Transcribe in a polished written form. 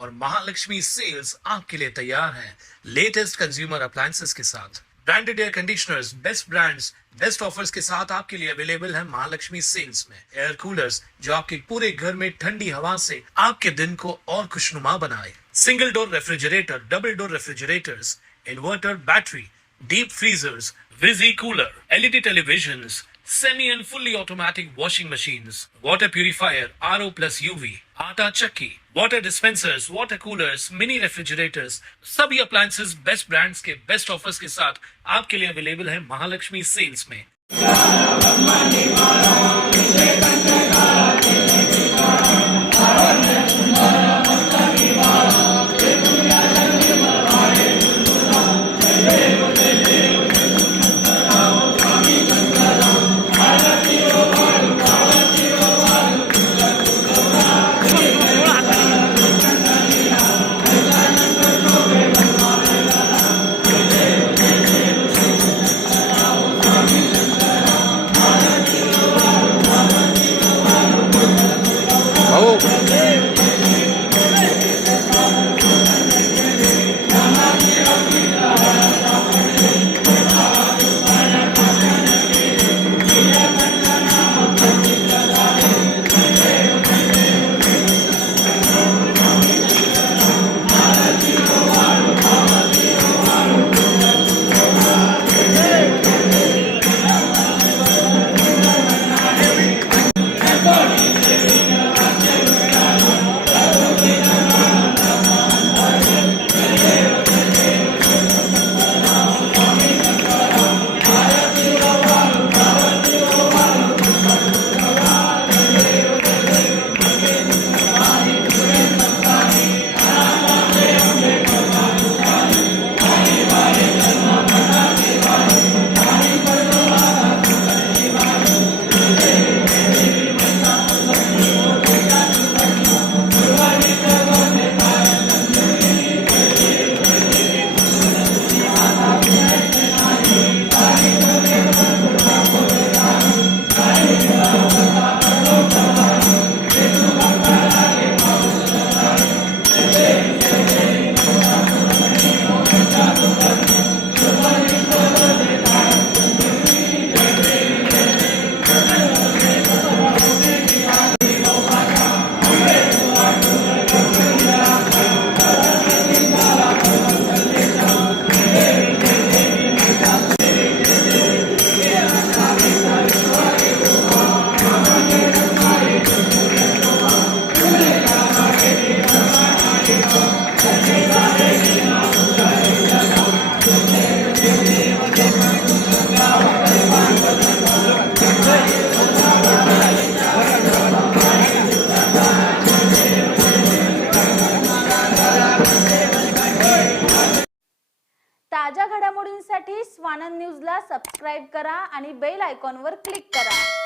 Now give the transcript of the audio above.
और महालक्ष्मी सेल्स आपके लिए तैयार है लेटेस्ट कंज्यूमर अप्लायंसेस के साथ। Branded air conditioners, best brands, best offers के साथ आपके लिए अवेलेबल है महालक्ष्मी सेल्स में। एयर कूलर्स जो आपके पूरे घर में ठंडी हवा से आपके दिन को और खुशनुमा बनाए। Single door refrigerator, double door refrigerators, inverter battery, deep freezers, Visi cooler, LED televisions, semi and fully automatic washing machines, water purifier, RO plus UV, आटा चक्की, water dispensers, water coolers, mini refrigerators, सभी appliances best brands के best offers के साथ आपके लिए available है Mahalakshmi sales में। ताज्या घडामोडींसाठी स्वानंद न्यूजला सबस्क्राईब करा आणि बेल आयकॉनवर क्लिक करा।